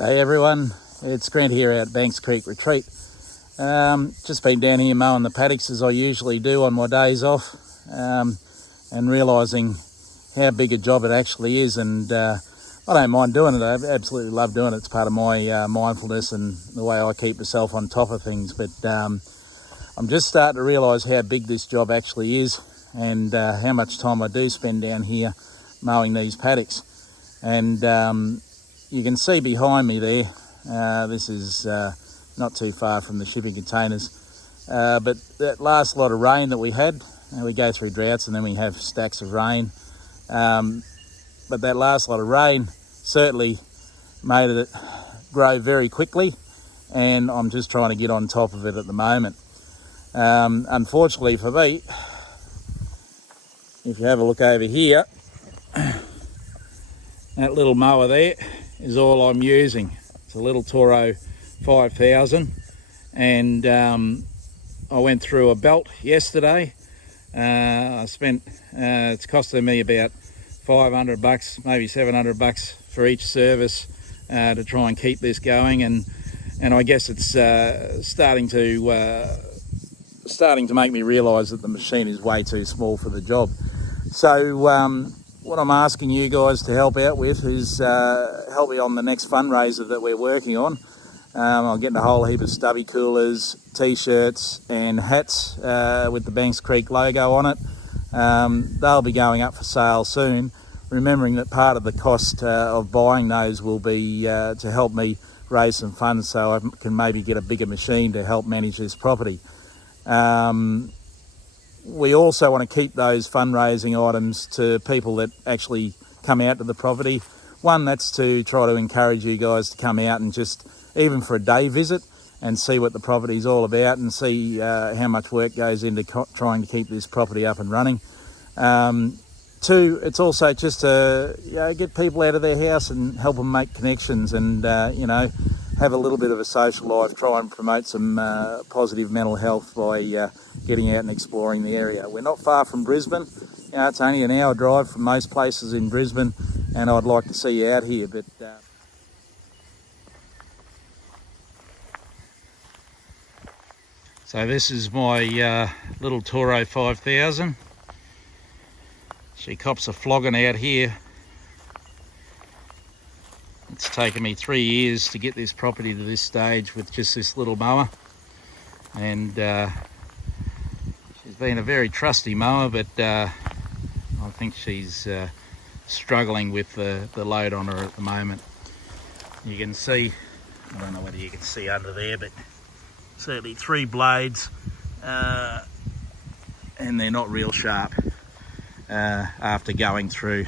Hey everyone, it's Grant here at Banks Creek Retreat. Just been down here mowing the paddocks as I usually do on my days off, and realising how big a job it actually is, and I don't mind doing it. I absolutely love doing it. It's part of my mindfulness and the way I keep myself on top of things, but I'm just starting to realise how big this job actually is, and how much time I do spend down here mowing these paddocks. And you can see behind me there, this is not too far from the shipping containers, but that last lot of rain that we had, and we go through droughts and then we have stacks of rain, but that last lot of rain certainly made it grow very quickly, and I'm just trying to get on top of it at the moment. Unfortunately for me, if you have a look over here, that little mower there is all I'm using. It's a little Toro 5000, and I went through a belt yesterday. I spent, it's costing me about $500, maybe $700 for each service to try and keep this going, and I guess it's starting to make me realise that the machine is way too small for the job. So what I'm asking you guys to help out with is help me on the next fundraiser that we're working on. I'm getting a whole heap of stubby coolers, t-shirts and hats with the Banks Creek logo on it. They'll be going up for sale soon, remembering that part of the cost of buying those will be to help me raise some funds so I can maybe get a bigger machine to help manage this property. We also want to keep those fundraising items to people that actually come out to the property. One, that's to try to encourage you guys to come out and just, even for a day visit, and see what the property is all about and see how much work goes into trying to keep this property up and running. Two, it's also just to get people out of their house and help them make connections and have a little bit of a social life, try and promote some positive mental health by getting out and exploring the area. We're not far from Brisbane. It's only an hour drive from most places in Brisbane, and I'd like to see you out here. But so this is my little Toro 5000. She cops a flogging out here. It's taken me 3 years to get this property to this stage with just this little mower, and she's been a very trusty mower, but I think she's struggling with the load on her at the moment. You can see, I don't know whether you can see under there, but certainly 3 blades, and they're not real sharp after going through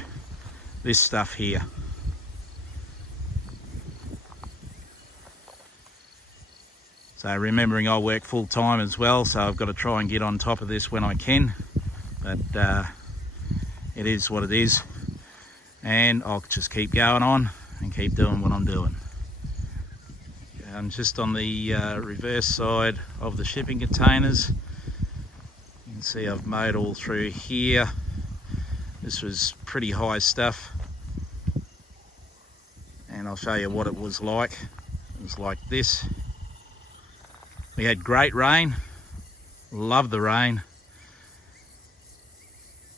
this stuff here. So remembering I work full time as well, so I've got to try and get on top of this when I can, but it is what it is, and I'll just keep going on and keep doing what I'm doing. I'm just on the reverse side of the shipping containers. You can see I've mowed all through here. This was pretty high stuff, and I'll show you what it was like. It was like this. We had great rain, love the rain,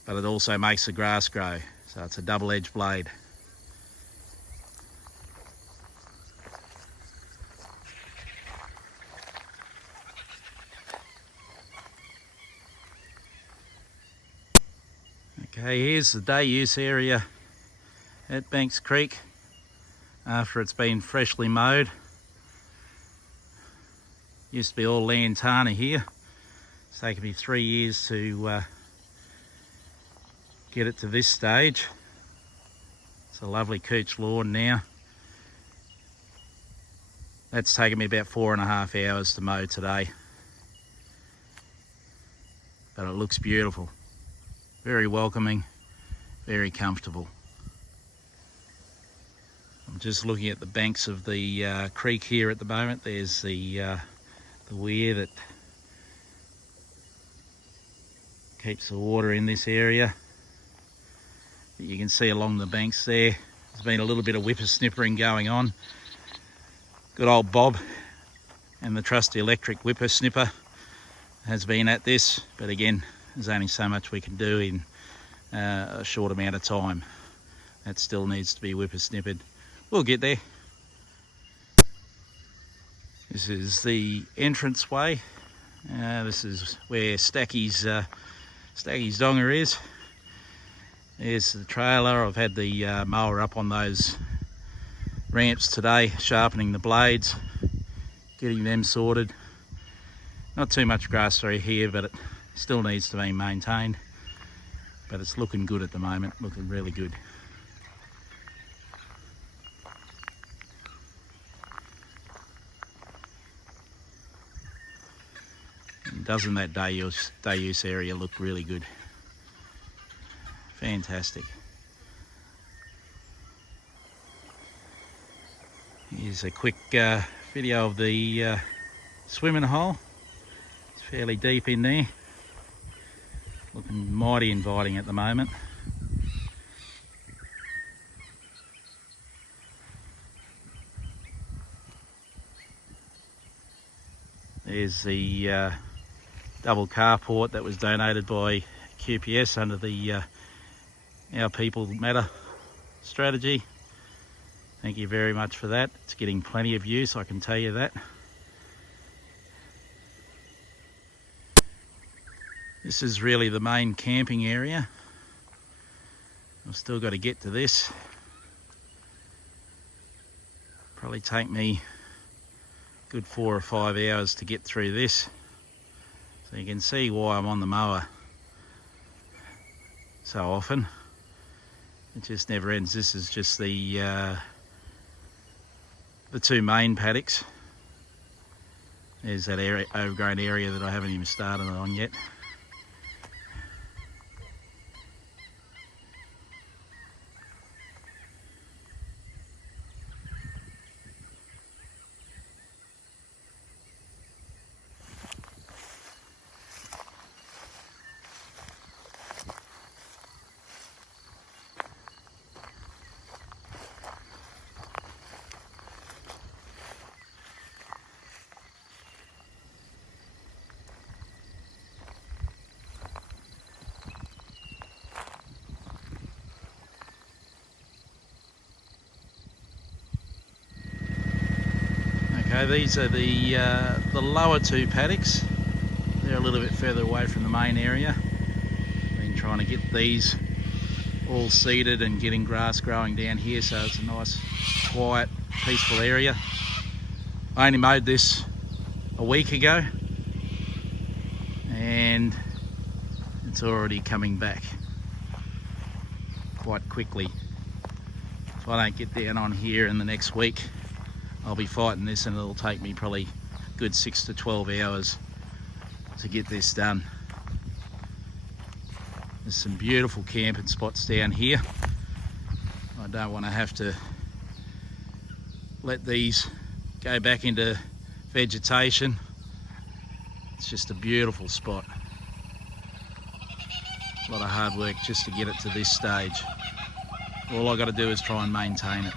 but it also makes the grass grow, so it's a double-edged blade. Okay, here's the day use area at Banks Creek after it's been freshly mowed. Used to be all lantana here. It's taken me 3 years to get it to this stage. It's a lovely couch lawn now. That's taken me about 4.5 hours to mow today. But it looks beautiful. Very welcoming, very comfortable. I'm just looking at the banks of the creek here at the moment. There's the weir that keeps the water in this area. You can see along the banks there, there's been a little bit of whippersnippering going on. Good old Bob and the trusty electric whippersnipper has been at this, but again, there's only so much we can do in a short amount of time. That still needs to be whippersnippered. We'll get there. This is the entrance way. This is where Stacky's donger is. There's the trailer. I've had the mower up on those ramps today, sharpening the blades, getting them sorted. Not too much grass through here, but it still needs to be maintained. But it's looking good at the moment, looking really good. And doesn't that day use area look really good? Fantastic. Here's a quick video of the swimming hole. It's fairly deep in there. Looking mighty inviting at the moment. There's the double carport that was donated by QPS under the Our People Matter strategy. Thank you very much for that. It's getting plenty of use, I can tell you that. This is really the main camping area. I've still got to get to this. Probably take me a good 4 or 5 hours to get through this. So you can see why I'm on the mower so often. It just never ends. This is just the two main paddocks. There's that area, overgrown area that I haven't even started on yet. Okay, these are the lower two paddocks. They're a little bit further away from the main area. Been trying to get these all seeded and getting grass growing down here, so it's a nice, quiet, peaceful area. I only mowed this a week ago, and it's already coming back quite quickly. If I don't get down on here in the next week, I'll be fighting this, and it'll take me probably a good 6 to 12 hours to get this done. There's some beautiful camping spots down here. I don't want to have to let these go back into vegetation. It's just a beautiful spot. A lot of hard work just to get it to this stage. All I've got to do is try and maintain it.